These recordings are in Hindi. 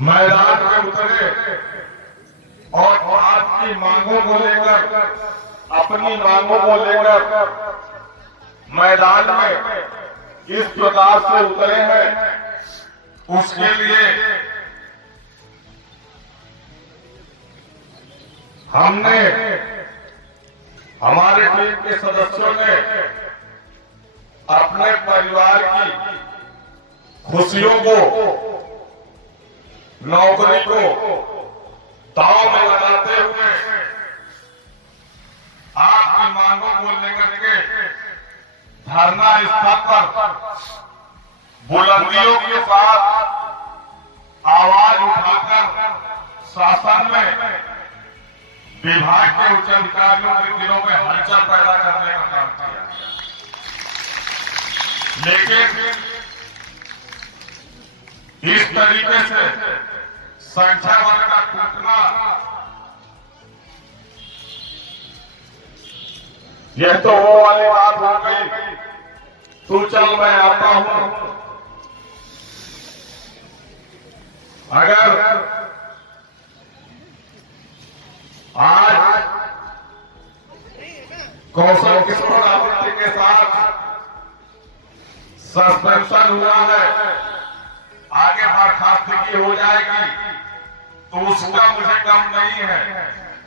मैदान में उतरे और आज की मांगों को लेकर, अपनी मांगों को लेकर मैदान में इस प्रकार से उतरे हैं, उसके लिए हमने, हमारे टीम के सदस्यों ने अपने परिवार की खुशियों को, नौकरी को दांव में लगाते हुए आपकी मांगों को लेकर के धरना स्थल पर बुलंदियों के साथ आवाज उठाकर शासन में विभाग के उच्च अधिकारियों के दिलों में हलचल पैदा करने का काम किया। लेकिन इस तरीके से संख्या बल का टूटना, यह तो वो वाली बात हो गई, तू चल मैं आता हूं। अगर आज कौशल किशोर आवृत्ति के साथ सस्पेंशन हुआ है, आगे बर्खास्तगी हो जाएगी, तो उसका मुझे कम नहीं है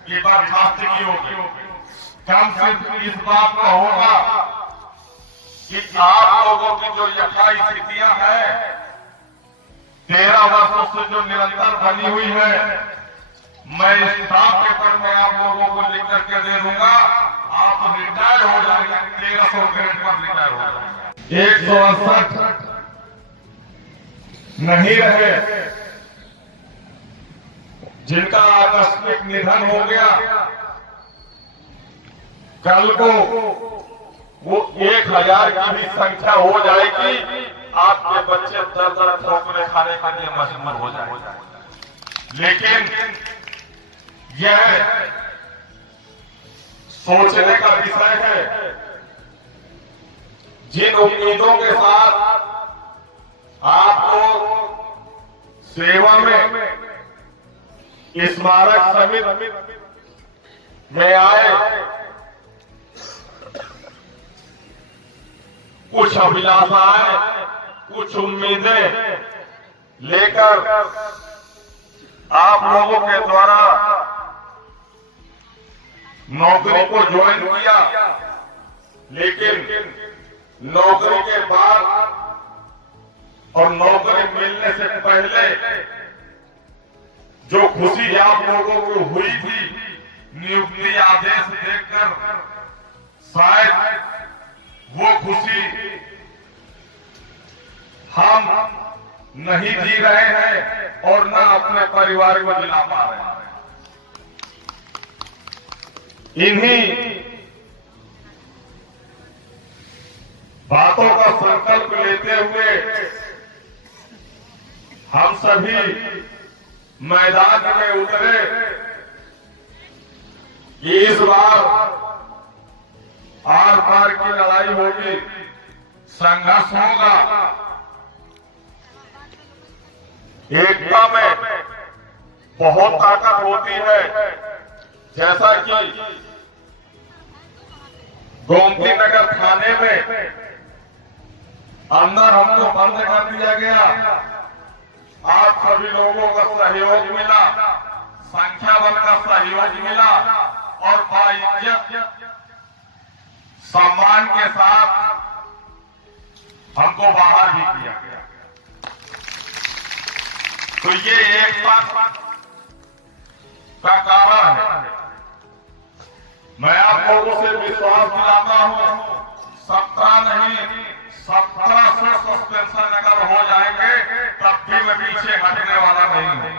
कि बर्खास्तगी होगी। कम सिर्फ इस बात का होगा कि आप लोगों की जो यथा स्थितियां हैं 13 वर्षों से जो निरंतर बनी हुई है, मैं इस स्टाफ पेपर में आप लोगों को लिख करके दे दूंगा। आप रिटायर हो जाएंगे, 1300 ग्रेड पर रिटायर हो जाएंगे। 168 नहीं रहे जिनका आकस्मिक निधन हो गया, कल को वो 1000 की भी संख्या हो जाएगी, आपके बच्चे दर ठोकरे खाने के लिए मजबूर हो जाएंगे। लेकिन यह सोचने का विषय है, जिन उम्मीदों के साथ आप लोग सेवा में स्मारक समिति में आए, कुछ अभिलाषाएं, कुछ उम्मीदें लेकर आप लोगों के द्वारा नौकरी को ज्वाइन किया, लेकिन नौकरी के बाद और नौकरी मिलने से पहले जो खुशी आप लोगों को हुई थी नियुक्ति आदेश देखकर, शायद वो खुशी हम नहीं जी रहे हैं और न अपने परिवार को दिला पा रहे हैं। इन्हीं बातों का संकल्प लेते हुए हम सभी मैदान में उतरे कि इस बार आर पार की लड़ाई होगी, संघर्ष होगा। एकता में बहुत ताकत होती है, जैसा कि गोमती नगर थाने में अंदर हमको बंद कर दिया गया, आप सभी लोगों का सहयोग मिला, संख्या बल का सहयोग मिला और बाइज्जत सम्मान के साथ हमको बाहर भी किया गया। तो ये एकता का कारण है। मैं आप लोगों से विश्वास दिलाता हूं, 17 नहीं 1700 सस्पेंशन अगर हो जाएंगे तब भी मैं पीछे हटने वाला नहीं हूं।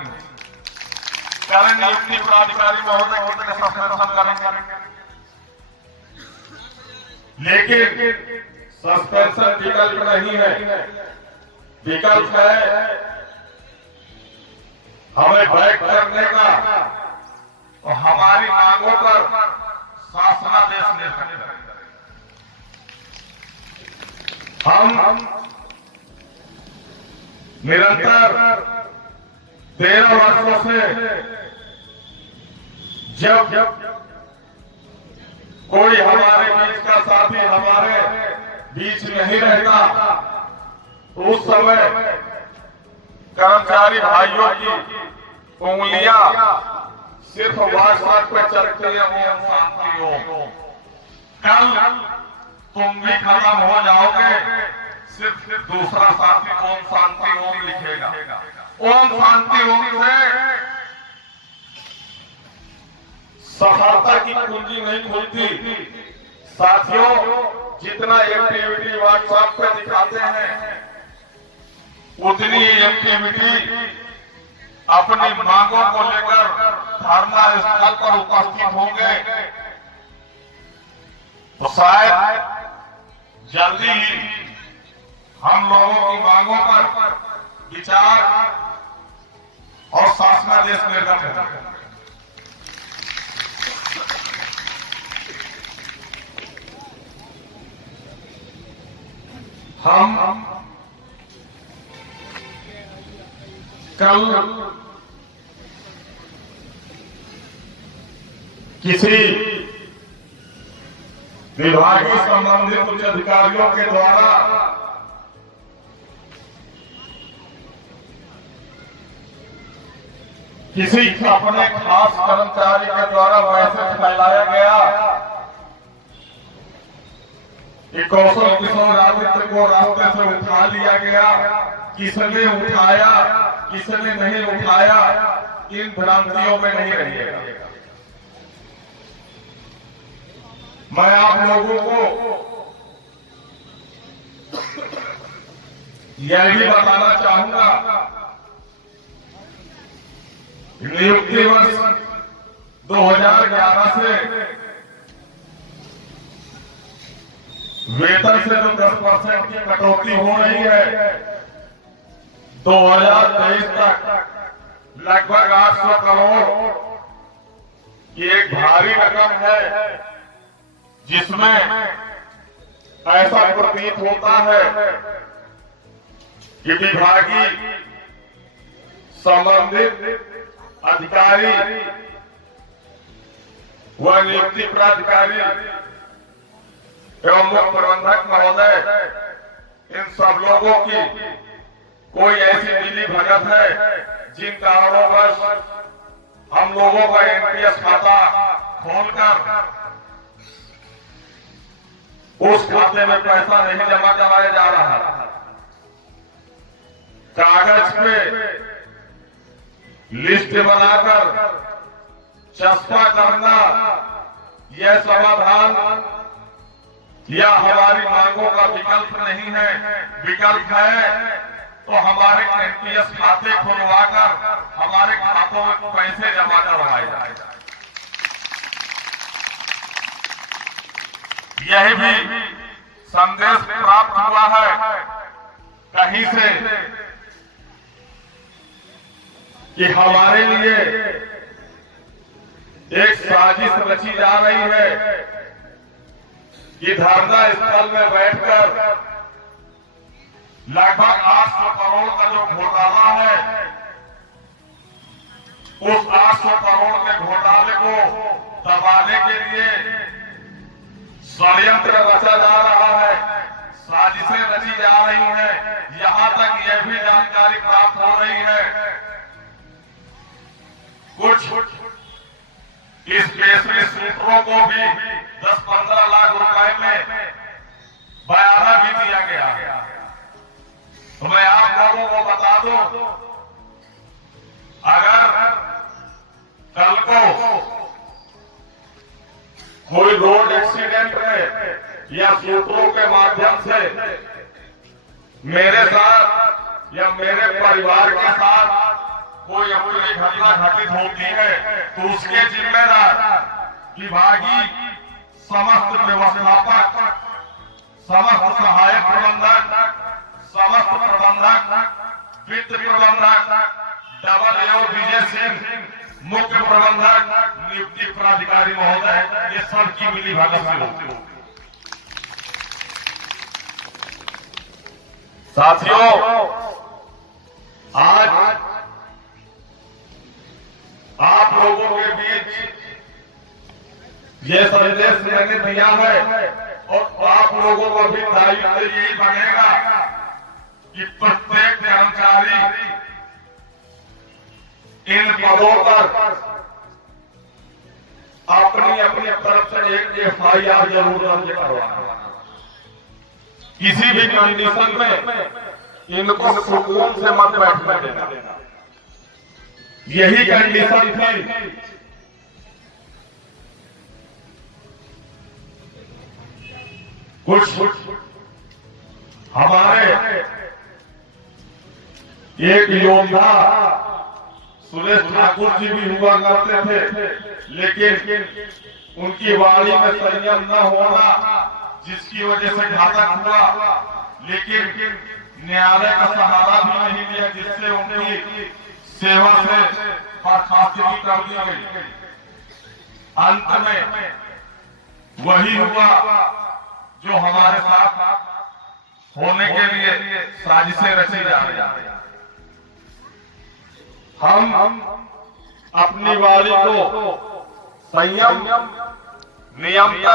पहले नियुक्ति पदाधिकारी महोदय कितने सस्पेंशन करेंगे, लेकिन सस्पेंशन विकल्प नहीं है। विकल्प है हमें बैक करने का और हमारी मांगों पर शासनादेश निर्धारित करें। हम निरंतर 13 वर्षों से जब कोई हमारे बीच का साथी हमारे बीच नहीं रहता, तो उस समय कर्मचारी भाइयों की उंगलियां सिर्फ व्हाट्सएप पे चलती है, ओम शांति ओम। कल तुम भी खत्म हो जाओगे, सिर्फ दूसरा साथी ओम शांति ओम लिखेगा। ओम शांति ओम से सफलता की कुंजी नहीं खुलती। साथियों, जितना एक्टिविटी व्हाट्सएप पे दिखाते हैं, उतनी एक्टिविटी अपनी मांगों को लेकर धरना स्थल पर उपस्थित होंगे, तो शायद जल्दी ही हम लोगों की मांगों पर विचार और शासनादेश निर्गत होगा। हम कल किसी विभागीय संबंधित उच्च अधिकारियों के द्वारा किसी अपने खास कर्मचारी के द्वारा मैसेज फैलाया गया कि कौशल किशोर आदित्य को रास्ते से उठा लिया गया। किसने उठाया, किसने नहीं उठाया, इन भ्रांतियों में नहीं रहिएगा। मैं आप लोगों को यह भी बताना चाहूंगा, नियुक्ति वर्ष 2011 से वेतन से तो 10% की कटौती हो रही है। 2023 तक लगभग 800 करोड़ की एक भारी रकम है, जिसमें ऐसा प्रतीत होता है कि विभागीय संबंधित अधिकारी व नियुक्ति प्राधिकारी एवं मुख्य प्रबंधक महोदय, इन सब लोगों की कोई ऐसी मिली भगत है जिन कारणोंवश हम लोगों का एनपीएस खाता खोलकर उस खाते में पैसा नहीं जमा कराया जा रहा। कागज पे लिस्ट बनाकर चस्पा करना यह समाधान या हमारी मांगों का विकल्प नहीं है। विकल्प है तो हमारे एनपीएस खाते खुलवाकर हमारे खातों में पैसे जमा करवाए जाए। यह भी संदेश प्राप्त हुआ है कहीं से कि हमारे लिए एक साजिश रची जा रही है कि धरना स्थल में बैठकर लगभग 800 करोड़ का जो घोटाला है, उस 800 करोड़ के घोटाले को दबाने के लिए षड्यंत्र रचा जा रहा है, साजिशें रची जा रही हैं। यहां तक यह भी जानकारी प्राप्त हो रही है कुछ स्पेशली सूत्रों को भी 10-15 लाख रुपए में बयाना भी दिया गया। तो मैं आप लोगों को बता दूं, अगर कल को कोई रोड एक्सीडेंट में या सूत्रों के माध्यम से मेरे साथ या मेरे परिवार के साथ कोई अपनी घटना घटित होती है, तो उसके जिम्मेदार विभागीय समस्त व्यवस्थापक, समस्त सहायक प्रबंधक, समस्त प्रबंधक, वित्त प्रबंधक, डबल विजय सिंह, मुख्य प्रबंधक, नियुक्ति प्राधिकारी महोदय, ये सबकी मिली भगत से होती। साथियों, आज आप लोगों के बीच ये संदेश मैंने दिया है और आप लोगों का भी दायित्व यही बनेगा कि प्रत्येक कर्मचारी इन पदों पर अपनी अपनी तरफ से एक FIR जरूर दर्ज करवाना। किसी भी कंडीशन में इनको सुकून से मत बैठने देना। यही कंडीशन थी कुछ हमारे एक योद्धा सुरेश ठाकुर जी भी हुआ करते थे, लेकिन उनकी वाणी में संयम न होना जिसकी वजह से घातक हुआ, लेकिन न्यायालय का सहारा भी नहीं लिया जिससे उनकी सेवा से बर्खास्तगी कर दी गई। अंत में वही हुआ जो हमारे साथ होने के लिए साजिशें रची जा रही। हम अपनी वाणी को संयम, नियमता,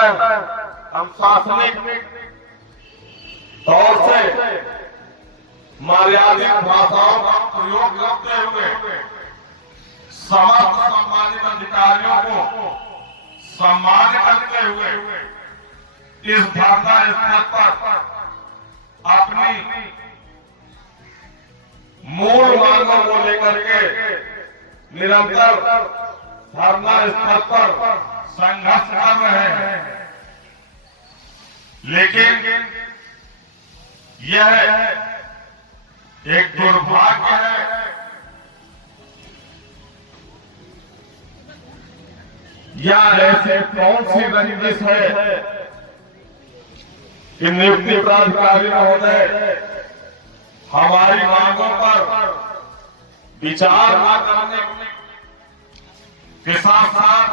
अनुशासनिक तौर से मर्यादित भाषाओं का प्रयोग करते हुए समस्त सम्मानित अधिकारियों को सम्मान करते हुए इस धरना स्थल पर अपनी मूल मांगों को लेकर के निरंतर धरना स्थल पर संघर्ष कर रहे हैं। लेकिन यह एक दुर्भाग्य है, या ऐसे कौन सी रंजिश है कि नियुक्ति प्राधिकारी महोदय हमारी मांगों पर विचार न करने के साथ साथ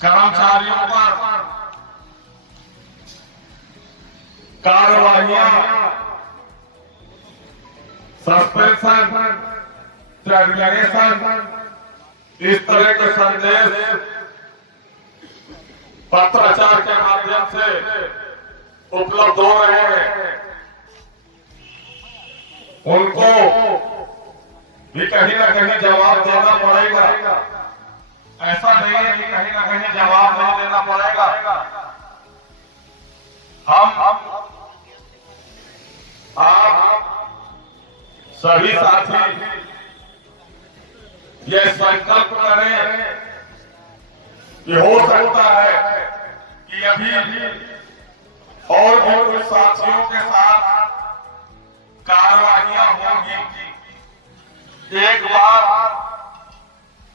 कर्मचारियों पर कार्रवाइयां, सस्पेंशन, टर्मिनेशन, इस तरह के संदेश पत्राचार के माध्यम से उपलब्ध हो रहे हैं। उनको भी कहीं ना कहीं जवाब देना पड़ेगा। ऐसा नहीं है कि कहीं ना कहीं जवाब नहीं देना पड़ेगा। हम आप सभी साथी ये संकल्प करें कि हो सकता है कि अभी और भी कुछ साथियों के साथ कार्रवाइयां होंगी। एक बार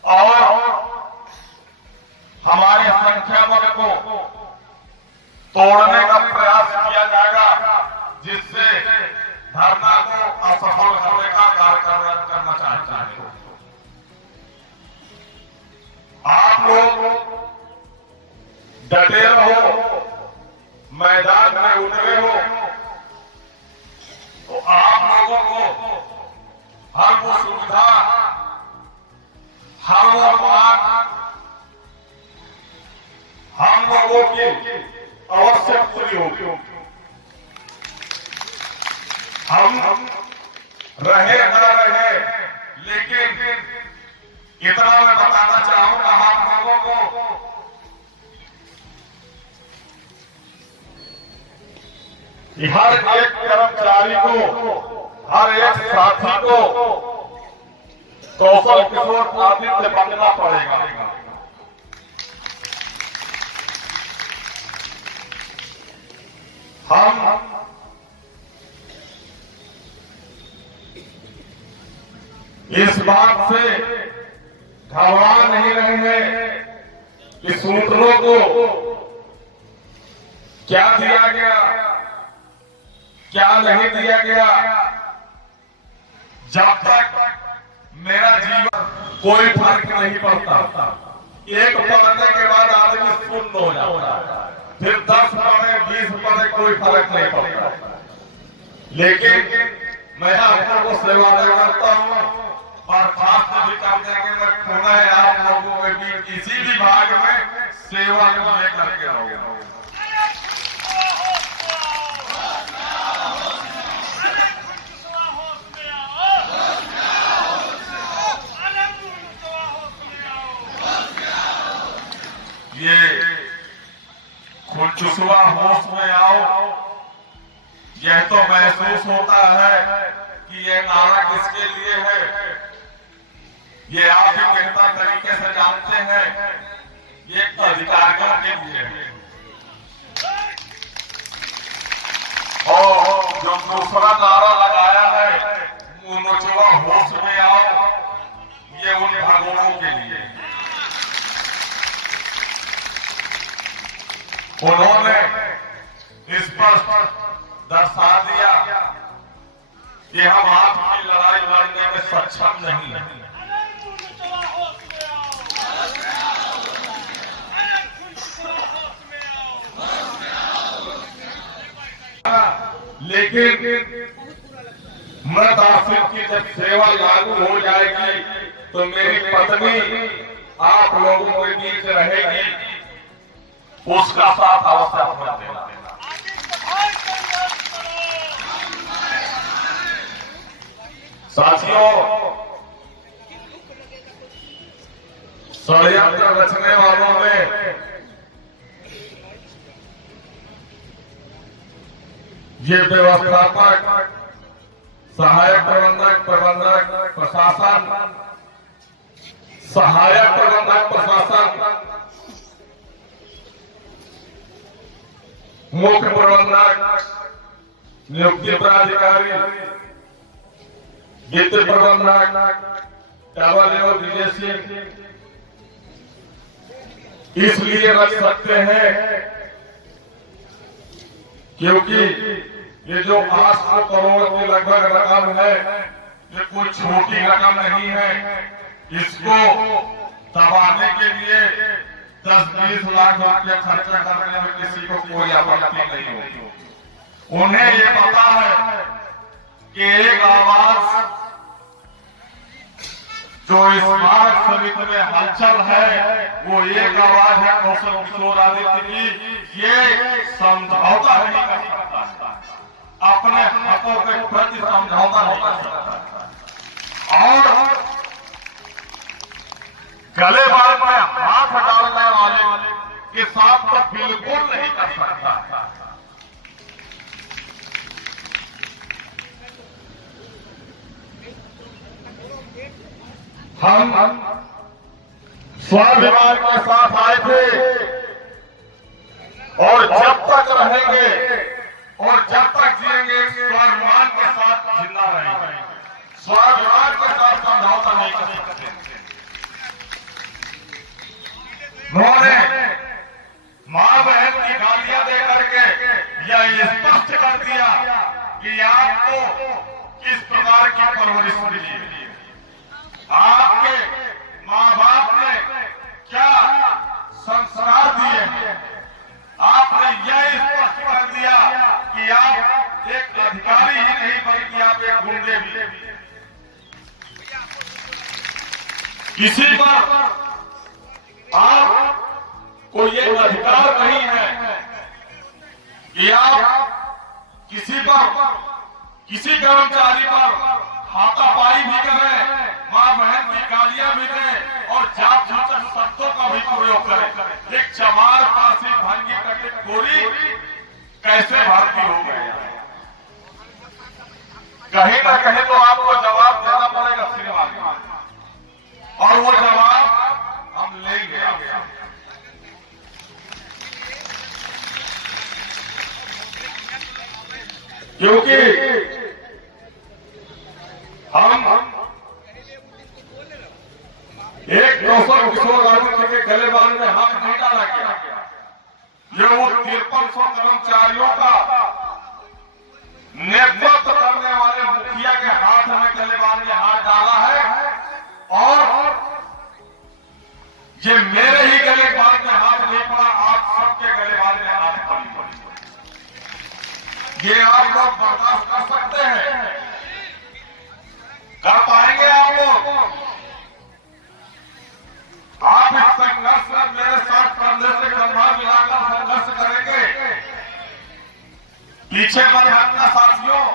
और हमारे संख्या बल को तोड़ने का प्रयास किया जाएगा, जिससे धरना को असफल होने का कार्यक्रम करना चाहता है। आप लोग डटे रहो, मैदान में उतरे हो, तो आप लोगों को हर वो सुविधा, हर वो मांग हम लोगों की अवश्य पूरी होगी। हम रहे न रहे, लेकिन इतना मैं बताना चाहूंगा हम लोगों को कि हर एक कर्मचारी को, हर एक साथी को कौशल किशोर आदित्य बनना पड़ेगा। हम इस बात से घबरा नहीं रहे हैं कि सूत्रों को क्या दिया गया, क्या नहीं दिया गया। जब तक मेरा जीवन कोई फर्क नहीं पड़ता। एक पढ़ने के बाद आदमी शून्य हो जाता है, फिर 10 पढ़े 20 पढ़े कोई फर्क नहीं पड़ता। लेकिन मैं आपको को सेवा नहीं करता हूँ, बर्खास्त भी कर देंगे। मैं पुनः आप लोगों के बीच किसी भी भाग में सेवा लेकर के रहूंगा। ये खुलचुसवा होश में आओ, यह तो महसूस होता है कि ये नारा किसके लिए है। ये आप ही बेहतर तरीके से जानते हैं, ये अधिकारियों के लिए है। और जो दूसरा नारा लगाया है मुनचुआ होश में आओ, ये उन भगोड़ों के लिए है। उन्होंने स्पष्ट दर्शा दिया कि हम आपकी लड़ाई लड़ने में सक्षम नहीं हैं। लेकिन मृदासिर की जब सेवा लागू हो जाएगी तो मेरी पत्नी आप लोगों के बीच रहेगी, उसका साथ अवसर कर देना। साथियों, षड्यंत्र रचने वालों ने ये व्यवस्थापक, सहायक प्रबंधक, प्रशासन, सहायक प्रबंधक प्रशासन, मुख्य प्रबंधक, नियुक्ति प्राधिकारी, वित्त प्रबंधक, डीजेसी इसलिए रख सकते हैं क्योंकि ये जो 800 करोड़ के लगभग रकम है, ये कोई छोटी रकम नहीं है। इसको दबाने के लिए 10-20 लाख रुपया खर्चा करने में किसी को कोई आपत्ति नहीं होगी। उन्हें ये पता है कि एक आवाज जो इस स्मारक समिति में हलचल है, वो एक आवाज है कौशल किशोर आदित्य की। ये समझौता नहीं कर सकता, अपने हकों के प्रति समझौता नहीं कर सकता और गले बाल में हाथ डालने वाले के साथ तो बिल्कुल नहीं कर सकता। हम स्वाभिमान के साथ आए थे और जब तक रहेंगे और जब तक जिएंगे स्वाभिमान के साथ जिंदा रहेंगे। स्वाभिमान के साथ समझौता नहीं कर सकते। उन्होंने मां बहन की गालियां दे करके यह स्पष्ट कर दिया कि आपको किस प्रकार की परवरिश मिली है, आपके माँ बाप ने क्या संस्कार दिए हैं। आपने यह स्पष्ट कर दिया कि आप एक अधिकारी ही नहीं बल्कि आप एक गुंडे भी। किसी पर आपको ये अधिकार नहीं है कि आप किसी कर्मचारी पर हाथापाई भी करें, मां बहन की गालियां भी दें और जात सूचक शब्दों का भी प्रयोग करें। एक चमार फांसी भांगी करके गोली कैसे भर्ती हो गई? कहीं ना कहीं तो आपको जवाब देना पड़ेगा सिनेमा में, और वो जवाब हम लेंगे। क्योंकि हम एक कौशल किशोर आदित्य के गले बांधने में हाथ नहीं डाला गया। ये वो 5300 कर्मचारियों का नेतृत्व करने वाले मुखिया के हाथ में गले बांध के हाथ डाला है, और ये मेरे ही गले बांध में हाथ नहीं पड़ा, आप सबके गले बांध में हाथ पड़ी। ये आप लोग बर्दाश्त कर सकते हैं कर पाएंगे आप लोग? आप इस संघर्ष में मेरे साथ कंधे से कंधा मिलाकर संघर्ष करेंगे? पीछे मत हटना साथियों।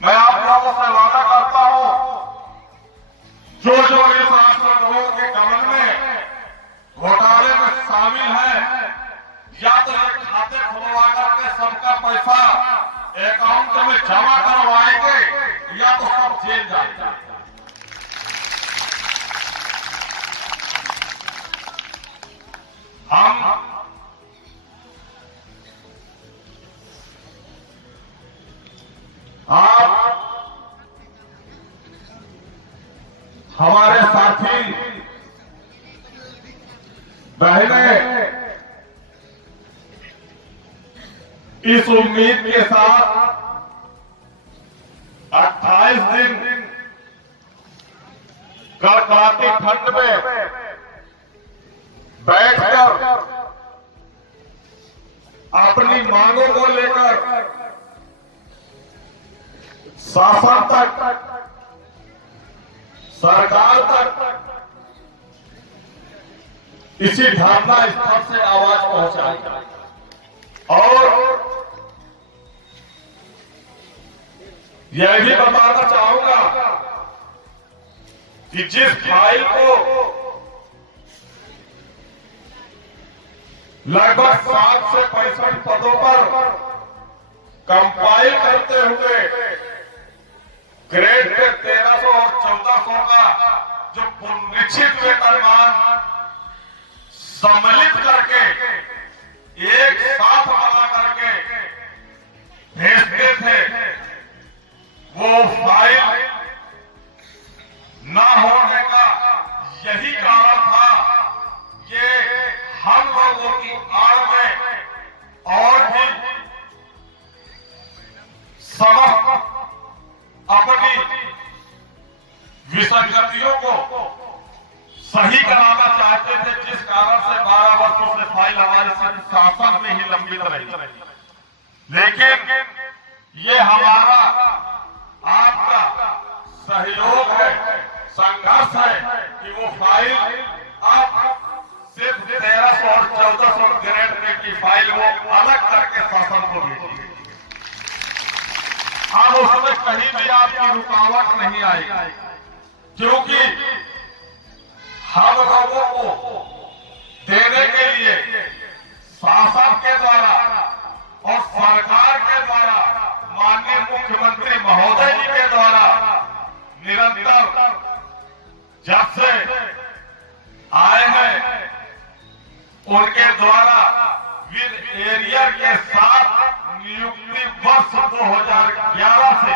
मैं आप लोगों से वादा करता हूं, जो इस राष्ट्र लोगों के कमल में घोटाले में शामिल है, या तो ये खाते खुलवा करके सबका पैसा अकाउंट में जमा करवाएंगे, या तो सब जेल जाएंगे। आप हमारे साथी बहनें इस उम्मीद के साथ 28 दिन कड़कड़ाती ठंड में बैठकर अपनी मांगों को लेकर शासन तक, सरकार तक इसी धरना स्थल से आवाज पहुंचाई। और यह भी बताना चाहूंगा कि जिस फाइल को लगभग 60 से 65 पदों पर कंपाइल करते हुए ग्रेड पे 1300 और 1400 का जो पुनरीक्षित वेतनमान सम्मिलित करके एक साथ बना करके भेजते थे, वो फाइल न होने का यही कारण था। ये हम लोगों की आड़ में और भी समस्त अपनी विसंगतियों को सही कराना चाहते थे, जिस कारण से 12 वर्षों से फाइल हमारे शासन में ही लंबित रही। लेकिन ये हमारा आपका सहयोग है, संघर्ष है कि वो फाइल अब सिर्फ 1300 और 1400 ग्रेड में की फाइल वो अलग करके शासन को भेजी। अब उसमें कहीं भी आपकी रुकावट नहीं आएगी, क्योंकि हम लोगों को देने के लिए शासन के द्वारा और सरकार के द्वारा, माननीय मुख्यमंत्री महोदय जी के द्वारा निरंतर जब से आए हैं, उनके द्वारा विद एरियर के साथ नियुक्ति वर्ष 2011 से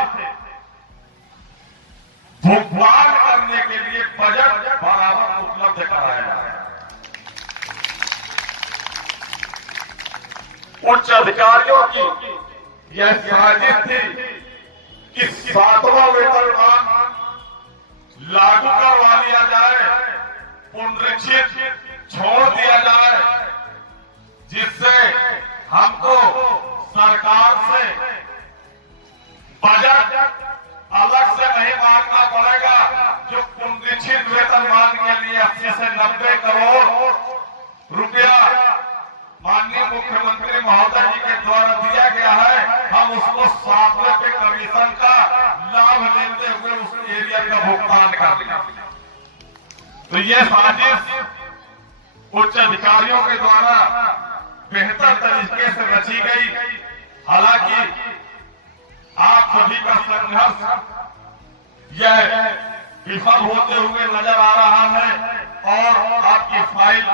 भुगतान करने के लिए बजट बराबर उपलब्ध कराया जा रहा है। उच्च अधिकारियों की यह साजिश थी कि 7वां वेतनमान लागू करवा लिया जाए, पुनरीक्षित छोड़ दिया जाए, जिससे हमको सरकार से बजट अलग से नहीं मांगना पड़ेगा। जो पुनरीक्षित वेतनमान के लिए 80 से 90 करोड़ रुपया माननीय मुख्यमंत्री महोदय जी के द्वारा दिया गया है, हम उसको 7वें पे कमीशन का लाभ लेते हुए उस एरिया का भुगतान कर देंगे। तो ये साजिश उच्च अधिकारियों के द्वारा बेहतर तरीके से रची गई। हालांकि आप सभी का संघर्ष यह विफल होते हुए नजर आ रहा है और आपकी फाइल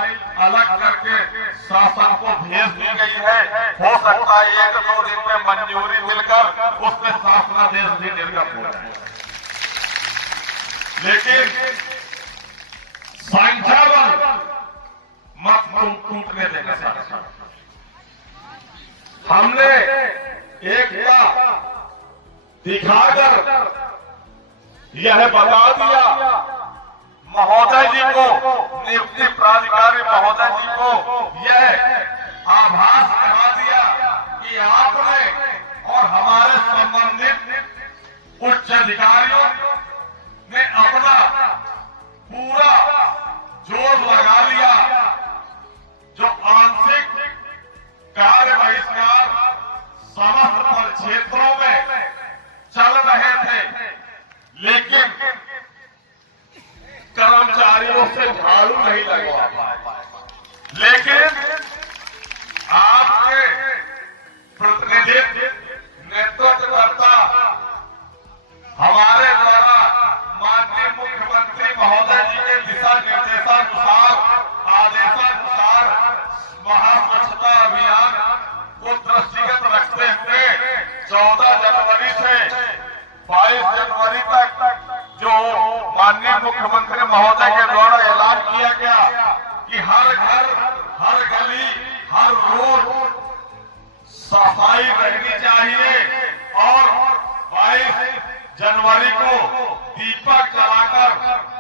अलग करके शासन को भेज दी गई है। हो सकता है 1-2 दिन में मंजूरी मिलकर उसमें शासनादेश भी निर्गत हो जाए, लेकिन संख्याबल मत टूटने देना चाहिए। हमने एकता दिखाकर यह बता दिया महोदय जी को, नियुक्ति प्राधिकारी महोदय जी को यह आभास करा दिया कि आपने और हमारे संबंधित उच्च अधिकारी बहिष्कार समस्त क्षेत्रों में चल रहे थे, लेकिन कर्मचारियों से झाड़ू नहीं लगवा पाए। लेकिन आपके प्रतिनिधित्व नेतृत्वकर्ता हमारे द्वारा माननीय मुख्यमंत्री महोदय जी के दिशा निर्देशानुसार, आदेशानुसार महास्वच्छता अभियान को दृष्टिगत रखते हुए 14 जनवरी से 22 जनवरी तक जो माननीय मुख्यमंत्री महोदय के द्वारा ऐलान किया गया कि हर घर, हर गली, हर रोड सफाई रहनी चाहिए और 22 जनवरी को दीपक जलाकर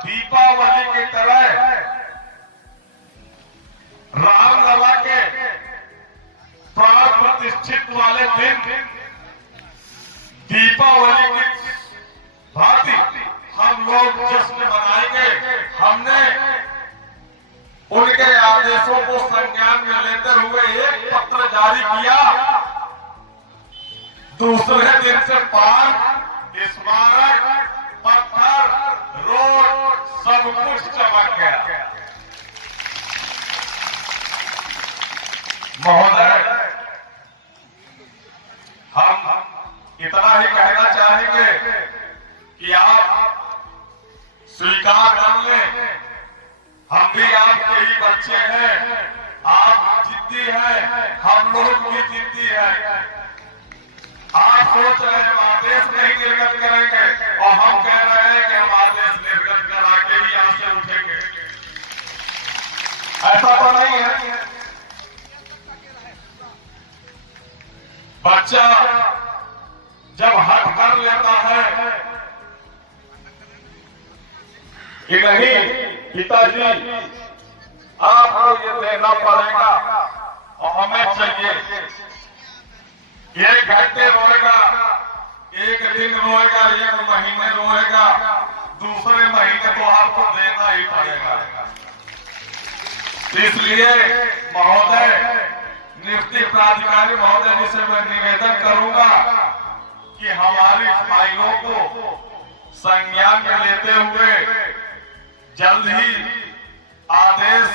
दीपावली की तरह रामलला के प्राण प्रतिष्ठित वाले दिन दीपावली की भांति हम लोग जश्न मनाएंगे। हमने उनके आदेशों को संज्ञान में लेते हुए एक पत्र जारी किया। दूसरे दिन से पार्क, स्मारक, पत्थर, रोड सब कुछ चमक गया। महोदय, हम इतना ही कहना चाहेंगे कि आप स्वीकार कर लें, हम भी आपके ही बच्चे हैं, आप जिद्दी हैं, हम लोग भी जिद्दी हैं। आप सोच रहे हैं हम आदेश नहीं निर्गत करेंगे और हम कह रहे हैं कि हम आदेश निर्गत करा के ही यहाँ से उठेंगे। ऐसा तो नहीं है। बच्चा जब हट कर लेता है कि नहीं पिताजी आपको ये देना पड़ेगा और हमें चाहिए, एक घंटे रोएगा, एक दिन रोएगा, एक महीने रोएगा, दूसरे महीने तो आपको देना ही पड़ेगा। इसलिए महोदय, नियुक्ति प्राधिकारी महोदय जी से मैं निवेदन करूंगा कि हमारी फाइलों को संज्ञान में लेते हुए जल्द ही आदेश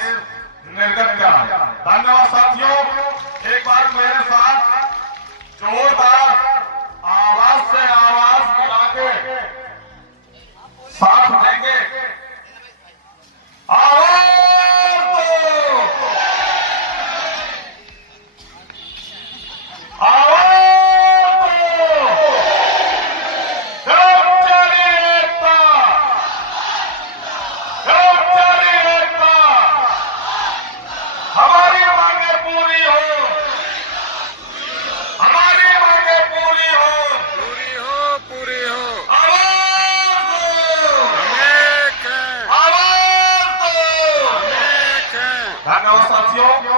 निर्गत कराएं। धन्यवाद साथियों। एक बार मेरे साथ जोरदार आवाज से आवाज मिला के साथ देंगे। आवाज दो, आवाज दो, कर्मचारी एकता, कर्मचारी एकता, हमारी मांगे पूरी हो, हमारी मांगे पूरी हो, पूरी हो, पूरी हो। आवाज दो, अनेक हैं, आवाज दो। अनेक हैं। धन्यवाद साथियों।